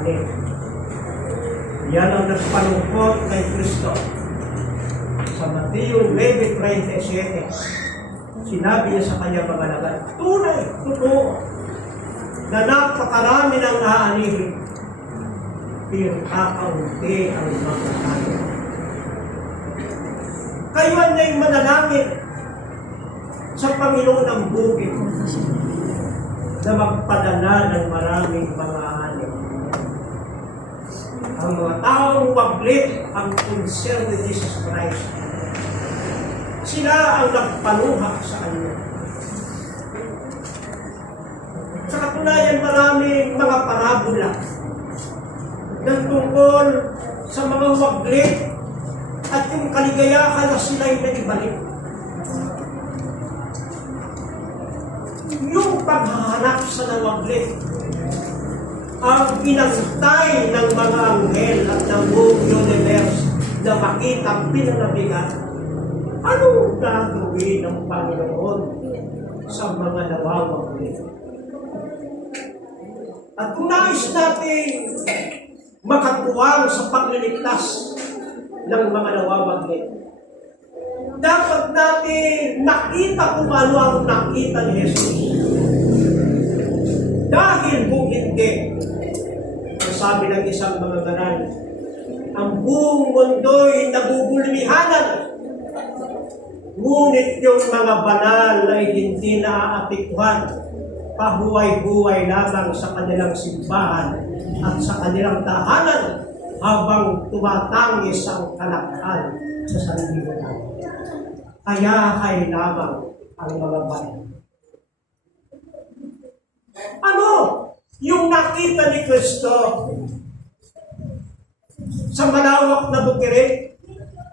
alin. Yan ang nagpalungkot kay Kristo. Sa Mateo 9:37, sinabi niya sa kanyang mga lagat, tunay, totoo, na napakarami ng aanihin, pero kakaunti ang magkakaroon. Kayo niya'y manalangin sa Panginoon ng bukid na magpadala ng maraming mga anin. Ang mga taong waglit ang concern ni Jesus Christ. Sila ang nagpaluha sa kanya. Sa katunayan, maraming mga parabola na tungkol sa mga waglit at yung kaligayahan na sila'y naibalik. Yung paghahanap sa nawaglit ang pinagtay ng mga anghel at ng buong universe na makita pinanabigan. Anong gagawin ng Panginoon sa mga nawawaglit? At kung nais natin makatuwang sa pagliligtas ng mga nawawaglit, dapat natin nakita kung ano ang nakita ni Jesus. Dahil kung hindi, sabi ng isang mga banal, ang buong mundo'y nabubulmihanan, ngunit yung mga banal ay hindi naaapektuhan, pahuway-huway lamang sa kanilang simbahan at sa kanilang tahanan habang tumatangis ang kalakhan sa sarili nila. Kaya hay lamang ang mga banal. Ano yung nakita ni Kristo sa malawak na bukirin?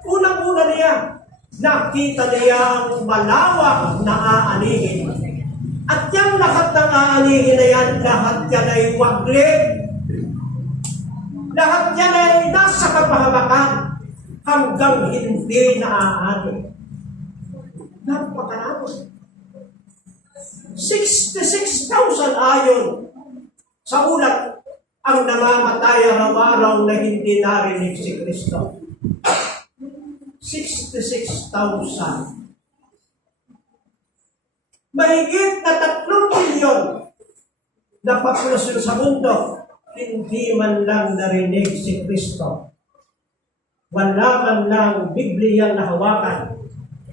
Unang-una niya, nakita niya ang malawak na aanihin. At yung lahat ng aanihin na yan, lahat yan ay waglit. Lahat yan ay nasa kapahamakan hanggang hindi naaanin. Napakalawak. 66,000 ayon sa ulat ang namamatay araw-araw na hindi narinig si Kristo. 66,000. Mahigit na 3 milyon na populasyon sa mundo, hindi man lang narinig si Kristo. Wala man lang Biblia na hawakan,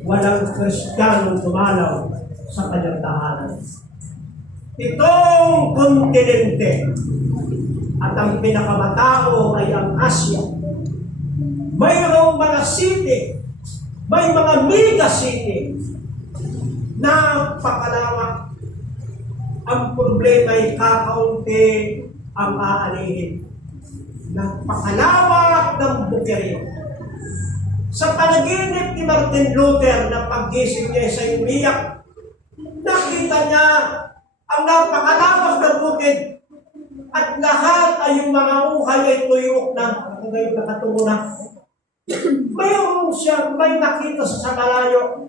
walang Kristiyanong dumalaw sa kanyang tahanan. Itong kontinente at ang pinakamatao ay ang Asya. Mayroong mga city, may mga mega city, napakalawak. Ang problema ay kakaunti ang aalihin. Napakalawak ng bukirin. Sa panaginip ni Martin Luther na paggising niya sa umiyak, nakita niya ang napakalawak na bukid at lahat ay yung mga uhay ay tuyok na ngayon nakatungo na. Mayroon siya, may nakita sa malayo,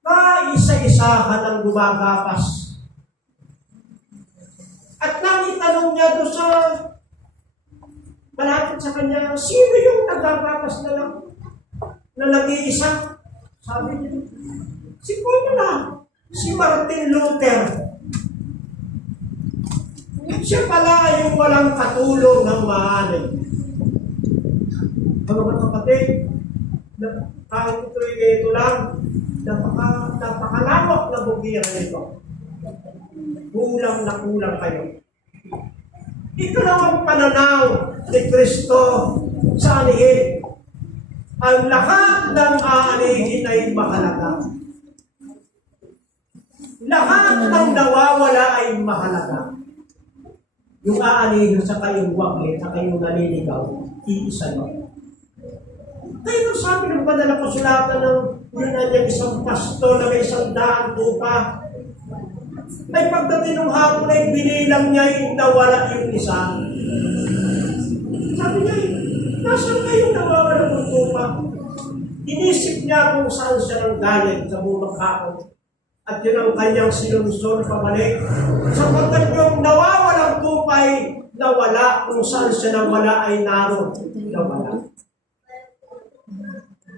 kaisa-isahan ang gumagapas. At nakitanong niya doon sa malapit sa kanya, sino yung nagagapas na lang? Na nag-iisa? Sabi niya, si Paul na, si Martin Luther. Siya pala yung walang katulong ng maanin. Mga kapatid, kahit ito lang, napakalawak na bukiran nito. Kulang na kulang kayo. Ito lang ang pananaw ni Kristo sa anihin. Ang lahat ng aanihin ay mahalaga. Lahat ng nawawala ay mahalaga. Yung aanihin sa kayong waglit, sa kayong naliligaw, iisa mo. Kaya sabi ng banal na kasulatan ng yung isang pastor na may 100 tupa, ay pagdating ng hapon ay binilang niya yung nawala yung isa. Sabi niya, nasaan kayong nawawala ng tupa? Inisip niya kung saan siya nang galing sa buong hapon. At yun ang kanyang sinunsol pabalik. Sapagkat yung nawawalang tupay, nawala, kung saan siya nawala ay naroon nawala.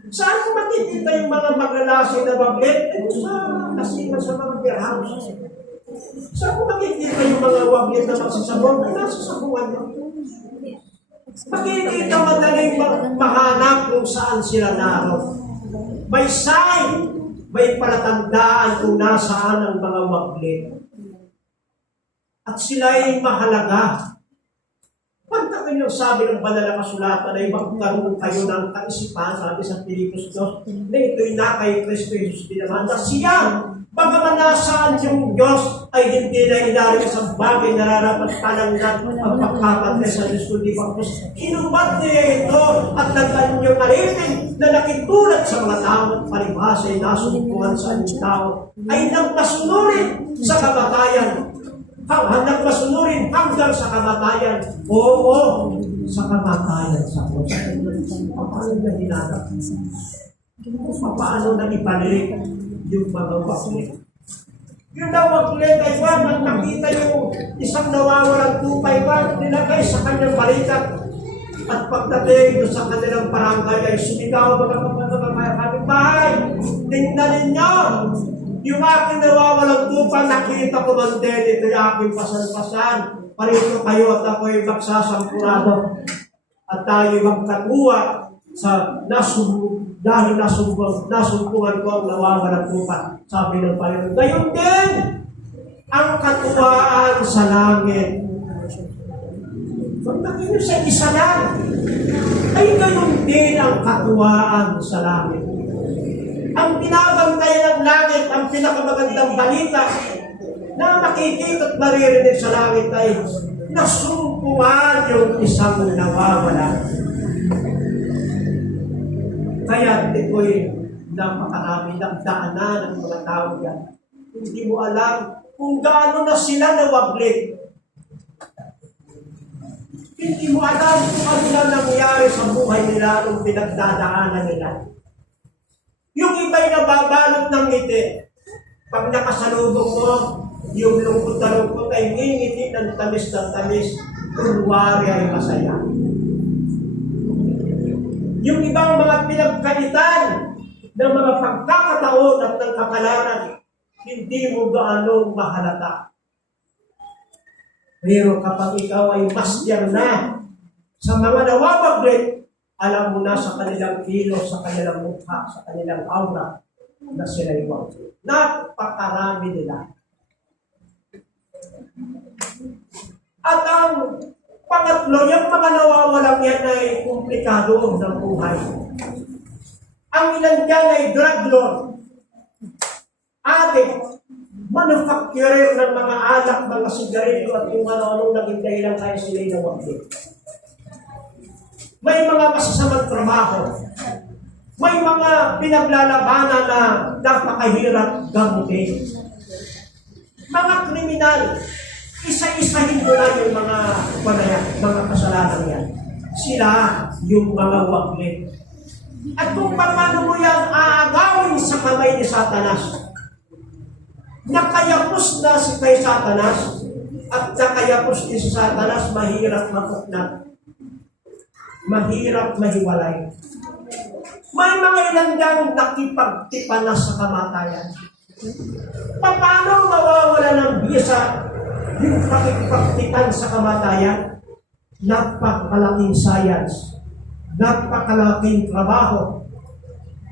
Saan mo makikita yung mga maglalasing na baglet? Sa kasiman sa mga beer house. Saan mo makikita yung mga waglit na magsasabong? Ay, nasa sabungan nyo. Makikita madaling mahanap kung saan sila naroon. May sign, may palatandaan kung nasaan ang mga waglit. At sila ay mahalaga. Pagka kayo sabi ng banal na kasulatan ay magkaroon kayo ng kaisipan, sabi sa Pilipos 2, na ito'y na kay Kristo Jesus dinaman, na siya, bagaman nasaan yung Diyos, ay hindi na inari sa bagay nararapat palang na ang pagkakatay sa Diyos kundi pagpus. Inumat niya ito at nagkanyang alipin na nakitulad sa mga tao at palibhasa ay nasumpuhan sa inyong tao, ay nagpasunurin sa kamatayan. Hanggang masunurin hanggang sa kamatayan. Oo, sa kamatayan sa Diyos. Paano na hinanap? Paano na ibalik yung mga waglit? Yung na waglit ay nang nakita yung isang nawawalang tupay nilagay sa kanyang balikat. At pagdating doon sa kanilang barangay ay sumigaw mga kapitbahay. Tingnan ninyo! Yung aking nawawalang tupa, nakita ko man din, ito'y aking pasan-pasan. Parito kayo at ako'y magsasampurado. At tayo'y magkatuwa sa dahil nasumpungan ko ang nawawalang tupa. Sabi ng Panginoon, gayon din ang katuwaan sa langit. Pagdating nyo sa isa lang, ay gayon din ang katuwaan sa langit. Ang binabantayan ng langit, ang pinakamagandang balita na nakikita at maririnig sa langit ay nasumpuan yung isang nawawala. Kaya ito'y napakarami ng daanan ng mga tao yan. Hindi mo alam kung gaano na sila nawaglit. Hindi mo alam kung ano na nangyari sa buhay nila nung pinagdadaanan nila. Yung iba'y nababalot ng ngiti. Pag nakasalubong mo, yung lungkot na lungkot ay ngingiti ng tamis, kunwari ay masaya. Yung ibang mga pinagkaitan ng mga pagkakataon at ng kakalanan, hindi mo gaano mahalata. Pero kapag ikaw ay master na sa mga nawawaglit, alam mo na sa kanilang kilos, sa kanilang mukha, sa kanilang aura, na sila'y wag. Napakarami nila. At ang pangatlo, yung mga nawawalang yan ay komplikado ng buhay. Ang ilan dyan ay drug lord, addict, manufacturer ng mga alak, mga sigarilyo at yung ano-anong naging dahilan kaya sila'y nawaglit. May mga masasamang trabaho. May mga pinaglalabanan na napakahirap gamutin. Mga kriminal, isa-isahin mo na yung mga kasalanan yan. Sila yung mga waglit. At kung paano mo yan aagawin sa kamay ni Satanas, nakayapos na si kay Satanas, at nakayapos ni si Satanas, mahirap mapuknat. Mahirap mahiwalay. May mga ilan dyan nakipagtipanas sa kamatayan. Paano mawawala ng bisa yung pakipagtipan sa kamatayan? Napakalaking science. Napakalaking trabaho.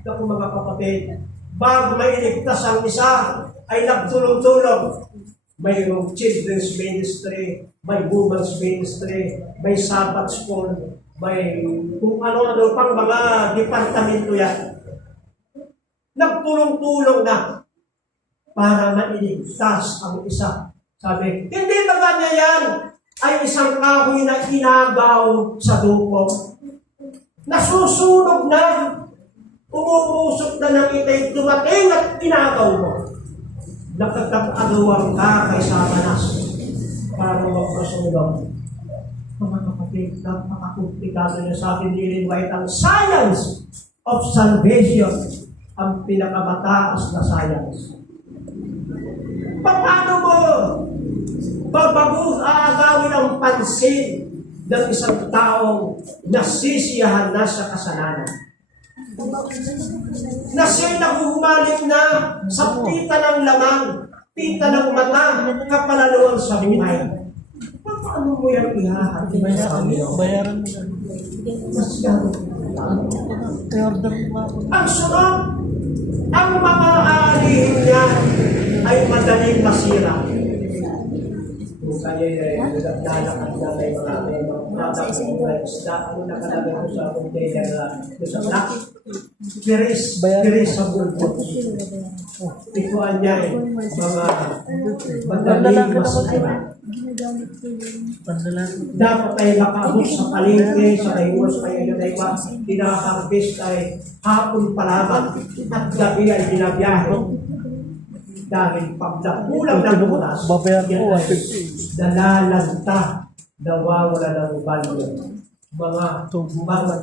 Ito mga kapatid, bago mailigtas ang isa, ay nagtulong-tulong. Mayroong children's ministry, may women's ministry, may Sabbath school, may kung ano-ano pang mga departamento yan. Nagtulong-tulong na para mailigtas ang isa. Sabi, hindi ba kanya yan ay isang kahoy na inagaw sa dupo? Nasusunog na, umuusok na ng itay, dumating at inagaw mo. Nakatag-agawang ka kay Satanas para magpasunog. Mga kapatid, napakakomplikado niya sa akin ni Ellen White, ang science of salvation, ang pinakamataas na science. Paano mo babago aagawin ang pansin ng isang taong nasisiyahan na sa kasalanan. Na siya'y nahuhumaling na sa pita ng lamang, pita ng mata, kapalaluan sa buhay. Paano mo yan ihahati sa amin? Bayaran mo. Ang sunod, ang mga aalihin niya ay madaling masira. Kung kayo naglalakad na may mga product ng mga isda, ano nakalagay ko sa container sa black? Kiris sa bulbot. Ikuan niya mga madaling masira. Dapat ay nakaabot sa palengke, sa kaiwas, kaya yun ay pinaka-harvest ay hapon pa lamang at gabi ay binabiyahe. Dahil pagdakulang ng butas, yan ay nalalanta, nawawala ng value. Mga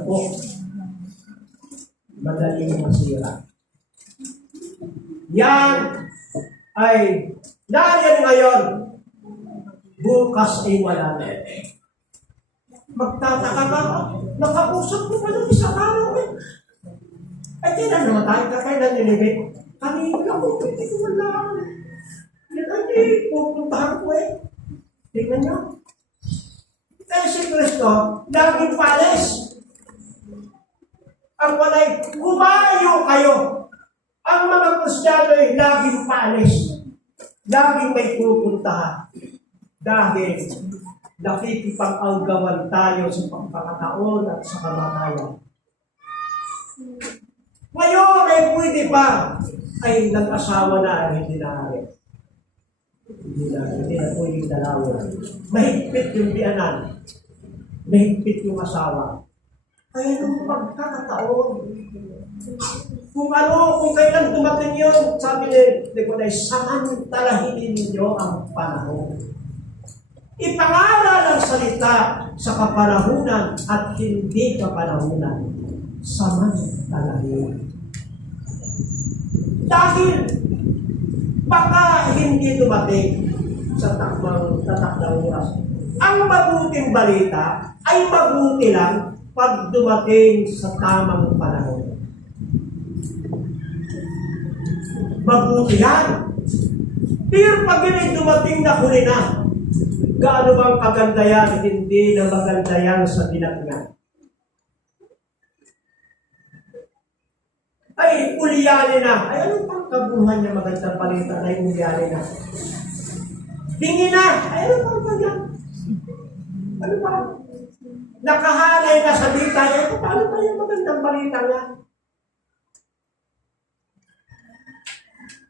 po, madaling masira. Yan ay nariyan ngayon, bukas ay wala na. Magtataka ka, nakausap ko pa ng isang araw eh. Ay, kailan naman tayo, kailan nilibig? Kanina ko, hindi ko wala. Yan ay, pupuntahan ko eh. Tingnan nyo. Kaya si Kristo, laging palis. Ang walay, kumayo kayo. Ang mga Kristiyano ay laging palis. Laging may pupuntahan. Dahil nakikipag-awgawan tayo sa pagkakataon at sa kamatayan. Ngayon ay pwede pa ay nag-asawa na ay hindi na-ari. Hindi na pwedeng dalawin. Mahigpit yung biyanan. Mahigpit yung asawa. Kaya yung pagkakataon, kung kailan dumating yun, sabi ni Nicolay, samantalahin ninyo ang panahon. Ipangaral ang salita sa kapanahunan at hindi kapanahunan. Samantalahin. Dahil baka hindi dumating sa tatakdang oras. Ang mabuting balita ay mabuti lang pag dumating sa tamang panahon. Mabuti yan. Pero pag yun dumating na huli na, gaano bang kaganda yan? Hindi na maganda yan sa dinagnan. Ay, uliyanin na. Ay, ano pang kabuhan niya magandang balita na yung uliyanin na? Tingin na. Ay, ano pang ganyan? Ano pa? Nakahanay na sa dita. Ay, paano pa yung magandang balita niya?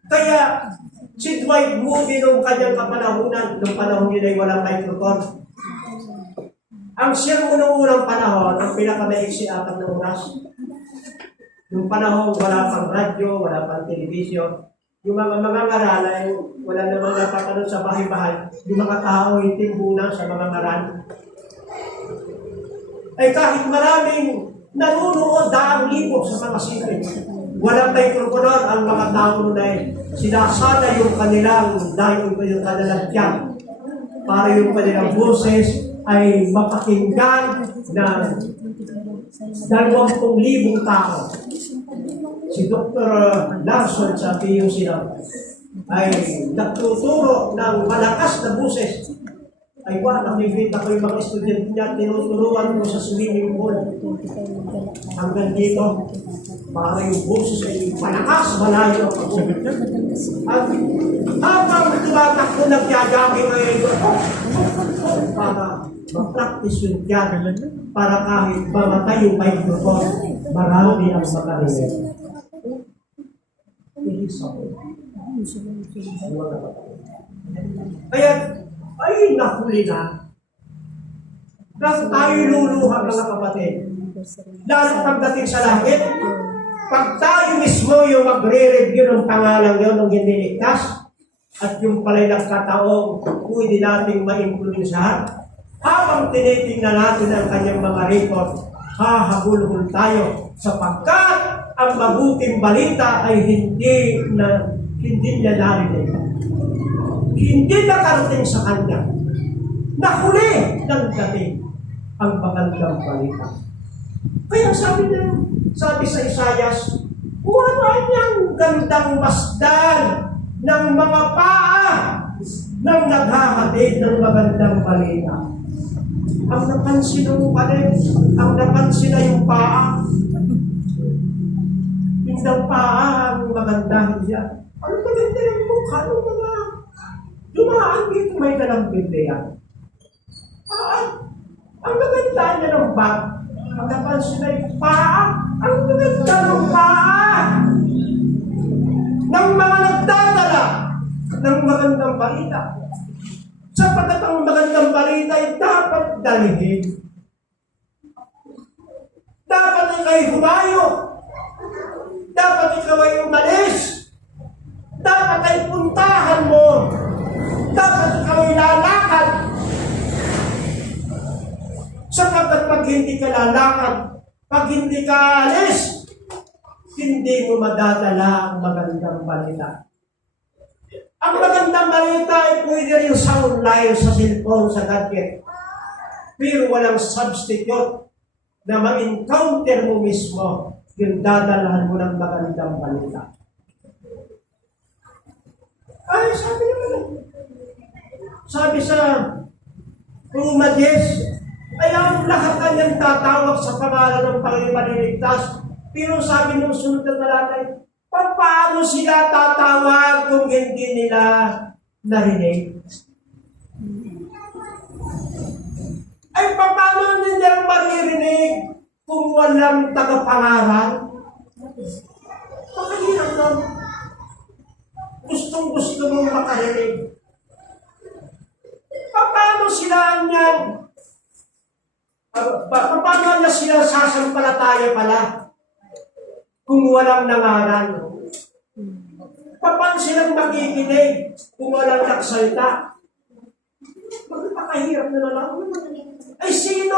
Kaya, si Dwight Moody nung kanyang kapanahunan, nung panahon yun ay walang microphone. Ang sermon ng unang panahon, ang pinakamaiksi 4 na oras. Yung panahon, wala pang radyo, wala pang telebisyon. Yung mga ngaral ay wala namang napapanood sa bahay-bahay. Yung mga tao ay timbunan sa mga ngaral. Ay kahit maraming nanunood, daang libo sa mga sipin. Walang microphone, ang mga tao nun ay sinasana yung kanilang dayon yung kanilang tiyan para yung kanilang boses ay mapakinggan ng 20,000 tao. Si Dr. Larson sa PUC ay nagtuturo ng malakas na boses. Ay nakikita ko yung mga estudyante niya, tinuturuan ko sa swimming pool. Hanggang dito, para yung boses ay malakas, malayo ang pag-ubig. At habang tumatakbo nagyagaging ay para ma-practice yung tiyan, para kahit mamatay yung microphone, marami ang makarinig. Kaya, ay nahuli na. Nang tayo luluha mga kapatid. Lalo pagdating sa langit, pag tayo mismo yung magre-review ng pangalan yun nung hindi ligtas, at yung pala'y nagkataong pwede nating ma-influensyahan, habang tinitingnan natin ang kanyang mga record, hahabulhul tayo sapagkat ang mabuting balita ay hindi niya narinig. hindi nakarating sa kanya na huli ng dating ang magandang balita. Kaya sabi sa Isayas, wala niyang gandang masdan ng mga paa nang naghahatid ng magandang balita. Ang napansin na yung paa. Yung paa ang maganda niya. Ano maganda yung mukha ng mga dumaan dito may dalang Biblia. Ang maganda niya ng bag. Ang napansin na yung paa. Ang maganda ng paa. Ng mga nagdadala ng magandang balita. Sapagat ang magandang balita ay dapat dalhin. Dapat ikaw ay humayo. Dapat ikaw ay umalis. Dapat ay puntahan mo. Dapat ikaw ay lalakad. Sapagat pag hindi ka lalakad, pag hindi ka alis, hindi mo madadala ang magandang balita. Ang magandang balita ay pwede rin sa online, sa cellphone, sa gadget. Pero walang substitute na ma-encounter mo mismo yung dadalahan mo ng magandang balita. Ay, sabi sa Roma 10, ay ang lahat kanyang tatawag sa pangalan ng Panginoon maniligtas. Pero sabi nung sunod na talata, paano sila tatawag kung hindi nila narinig? Ay, paano nila maririnig kung walang tagapangaral? Pakahirap lang. Gustong-gusto mong makarinig. Paano sila niyan? Paano na sila sasampalataya pala kung walang nangaral? Paano silang makikinig kung walang nagsalita? Magpakahirap na lang. Ay, sino?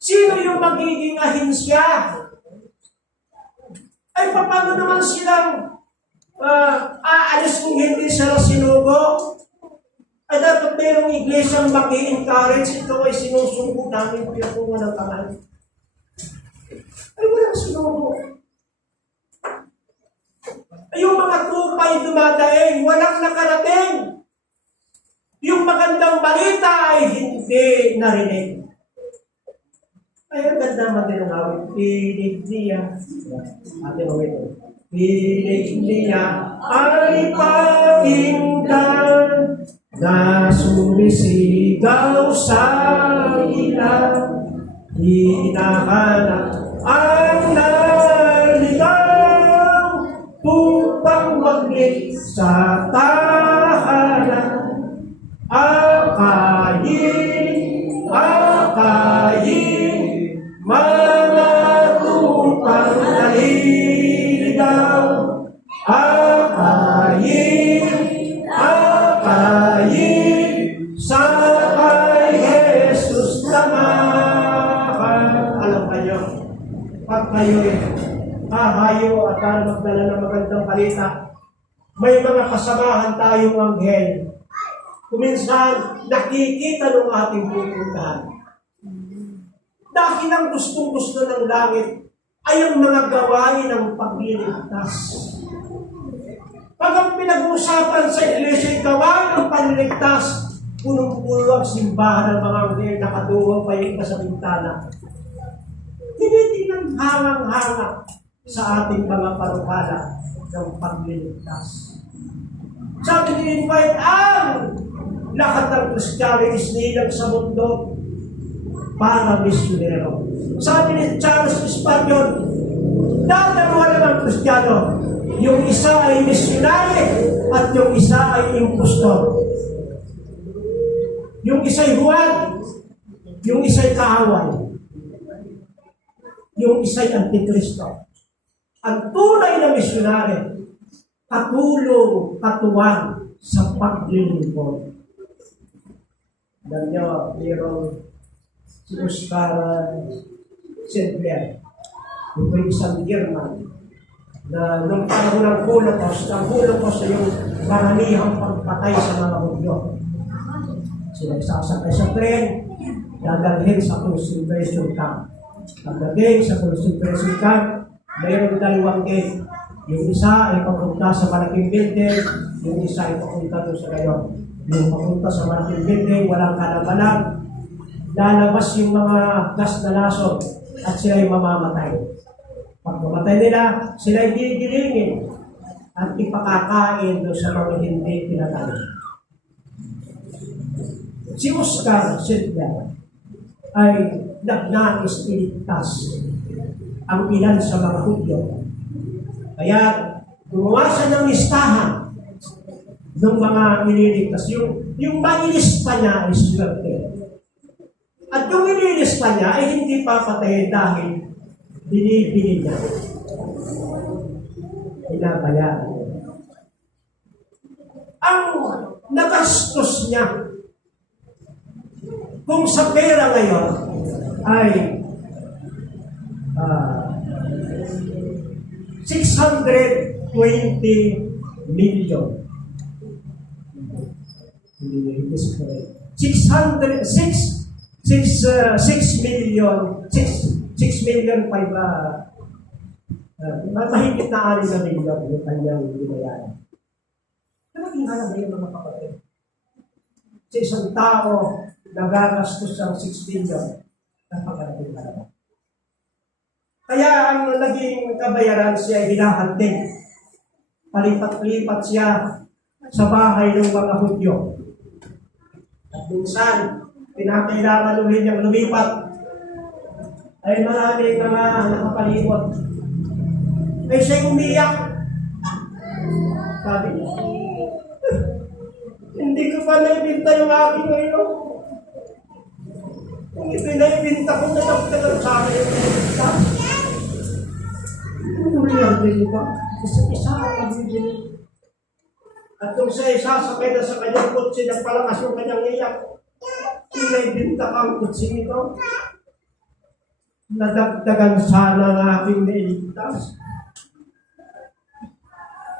Sino yung magiging ahinsya? Ay, paano naman silang aalis kung hindi sila sinugo? Ay, dapat mayroong iglesyang maki-encourage. Ikaw ay sinusugo namin pinatungan ng kamay. Ay, walang sinugo. Ay, yung mga tupay dumadaing, walang nakarating. Yung magandang balita ay hindi narinig. Ay, ang ganda matinangawin. Pinig niya. Ate mo ito. Pinig niya ay pakinggan na sumisigaw sa ilang. Hinahanap ang naligaw upang maglit sa tahanan. Akayin, mga tupang naliligaw. Akayin, sa kay Jesus naman. Alam kayo, pag kayo'y hahayo at magdala ng magandang balita, may mga kasamahan tayong anghel. Kuminsan, nakikita ng ating pupuntahan. Dahil ang gustong-gusto ng langit ay ang mga gawain ng pagliligtas. Pag ang pinag-uusapan sa iglesia ay gawain ng pagliligtas, punong-puno ang simbahan ng mga anghel, nakatuwang pa yung iba sa bintana. Tinitingnan hangang-hanga sa ating mga parukala ng pagliligtas. Sabi ni-invite ang lahat ng Kristiyano isnilang sa mundo para misyonero. Sabi ni Charles Spurgeon, dalawa lang ang Kristiyano. Yung isa ay misyonary at yung isa ay impostor. Yung isa ay huwag, yung isa ay kaaway. Yung isa ay antikristo. Ang tunay na misyonary, katulong, katuwang sa paglilingkod. Alam nyo, mayroong si Oscar Sedler. Ito yung isang German na nung panahon ng Holocaust, ang Holocaust ay yung karanihang pagpatay sa mga Hudyo. Sila sasakay sa tren, dadalhin sa concentration camp. Pagdating sa concentration camp, mayroon dalawang gate. Yung isa ay papunta sa malaking building, yung isa ay papunta doon sa gayon. Yung papunta sa malaking building, walang kalabalang, lalabas yung mga gas na lason at sila ay mamamatay. Pag mamatay nila, sila ay gigilingin at ipakakain doon sa mga hindi pinatay. Si Oscar Silvia ay nagnais iligtas ang ilan sa mga Hudyo. Kaya gumawa siya ng listahan ng mga iniligtas. Yung manilista niya ay swerte. At yung inilista niya ay hindi papatayin dahil binibili niya. Binabayaran. Ang nagastos niya kung sa pera ngayon ay 620 million. Hindi 6 million 5 mahigit na 6 na million yung kanyang binayaran. Pero tingnan na yung mga kapatid. Sa isang tao, nagagastos ng 6 million na pagkarating talaga. Kaya ang naging kabayaran siya ay hinahanting. Palipat-lipat siya sa bahay ng mga Hudyo. At minsan, pinakailangan ulit niyang lumipat ay maraming mga nakapalibot. Ay siya'y umiyak. Sabi niya, hindi ko pa naibinta yung aking ngayon. Kung ipinaibinta ko na nagtagal sa akin yung pinibinta. Umiyak din ba? Isa ang nabibili. At kung siya isasakay na sa kanyang kutsi, nagpalakas yung kanyang iyak. Pinaibinta ka ang kutsi nito. Nadagdagan sana ang aking nailigtas.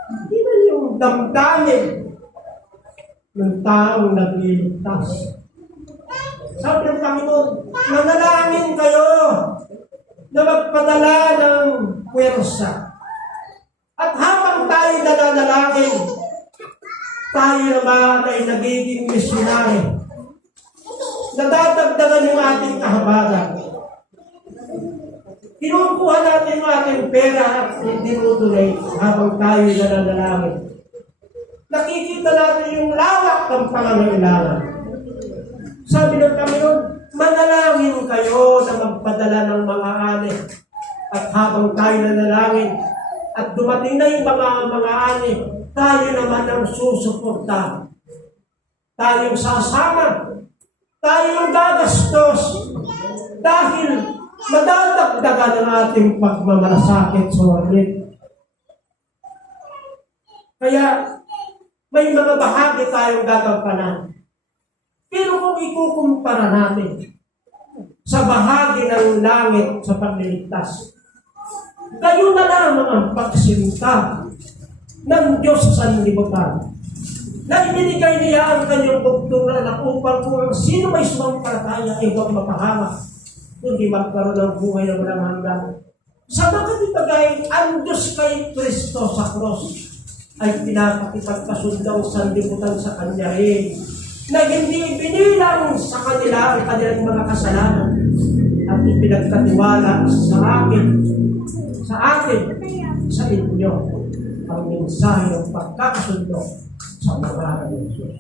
Hindi na yung damdamin ng taong nagliligtas. Sabi ng Panginoon, manalangin kayo na magpadala ng puwersa. At habang tayo nananalangin, tayo naman ay nagiging misyonary. Nadadagdagan yung ating kahabagan. Kinukuha natin yung ating pera at dinudulay habang tayo nananalangin. Nakikita natin yung lawak ng pangangailangan. Sabi ng Panginoon, manalangin kayo na magpadala ng mga ani. At habang tayo nanalangin at dumating na yung mga ani, tayo naman ang susuporta. Tayong sasama. Tayong gagastos. Dahil madadagdagan ang ating pagmamalasakit sa walit. Kaya, may mga bahagi tayong gagampanan. Pero kung ikukumpara natin sa bahagi ng langit sa pagliligtas, kayo na lamang ang pagsinta ng Diyos sa sanlibutan na ibinigay niya ang kanyang bugtong na anak upang kung sino may sumampalataya ay huwag mapahamak, kundi magkaroon ng buhay na walang hanggan. Sa mga ibagay, ang Diyos kay Kristo sa cross ay pinapakipagkasundang sanlibutan sa kanya rin na hindi binilang sa kanila ang kanilang mga kasalanan at ipinagkatiwala sa atin, sa inyo, ang mensahe ng pagkakasundo sa mga ng Diyos.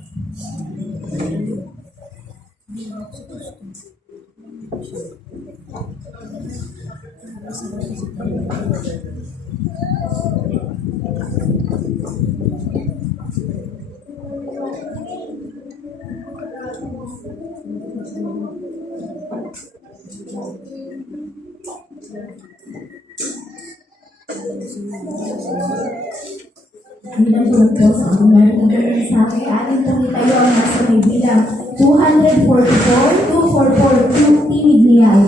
Bilang tulad po sa mga mensahe, ating pong itayo ang nasa may bilang 244, 244, 2 tinig niya ay